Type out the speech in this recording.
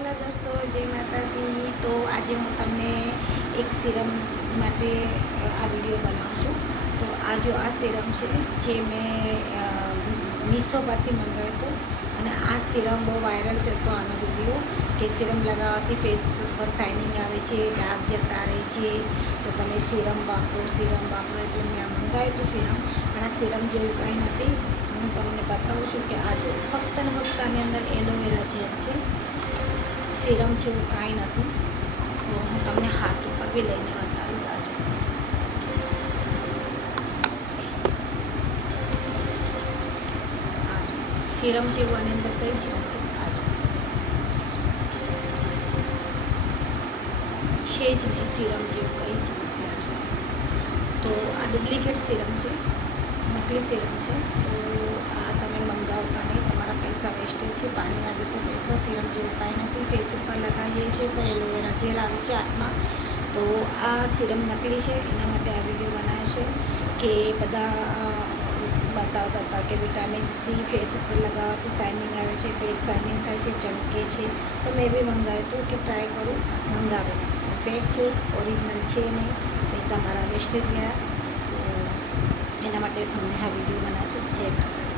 Hello દોસ્તો, જય માતાજી. તો આજે હું તમને એક સિરમ માટે આ વિડીયો બનાવું છું. તો આ સિરમ છે જે મેં મીશો પરથી મંગાવ્યો હતો અને આ સિરમ બહુ વાયરલ થયો આનો વિડીયો કે સિરમ લગાવવાથી ફેસ પર શાઇનિંગ આવે છે, ડાઘ જતા રહે છે. તો તમે સિરમ વાપરો એટલે મેં આ મંગાવ્યું હતું સિરમ. પણ આ સિરમ જેવું કાંઈ નથી. હું તમને બતાવું છું કે આ જો ફક્ત ને ફક્ત આની અંદર એલોવેરા જેલ છે. સિરમ જેવું કાંઈ નથી. તો હું તમને હાથ ઉપર બી લઈને બતાવીશ. સિરમ જેવું આની અંદર કંઈ છે છે જ નહીં. સિરમ જેવું કંઈ જ નથી. તો આ ડુપ્લિકેટ સિરમ છે, નકલી સિરમ છે. તો આ તમે મંગાવતા નહીં, તમારા પૈસા વેસ્ટેજ છે, પાણીમાં જશે પૈસા. સિરમ જેવું કાંઈ નથી. ફેસ ઉપર લગાવીએ છીએ તો એલોવેરા જેલ આવે છે હાથમાં. તો આ સિરમ નકલી છે, એના માટે આ વિડીયો બનાવ્યો છે કે બધા બતાવતા હતા કે વિટામિન સી ફેસ ઉપર લગાવવાથી શાઇનિંગ આવે છે, ફેસ શાઇનિંગ થાય છે, ચમકે છે. તો મેં બી મંગાવ્યું હતું કે ટ્રાય કરું, મંગાવે. ફેક છે, ઓરિજિનલ છે નહીં, પૈસા મારા વેસ્ટેજ ગયા. તો એના માટે તમને આ વિડીયો બનાવ્યો છે. જય માતા.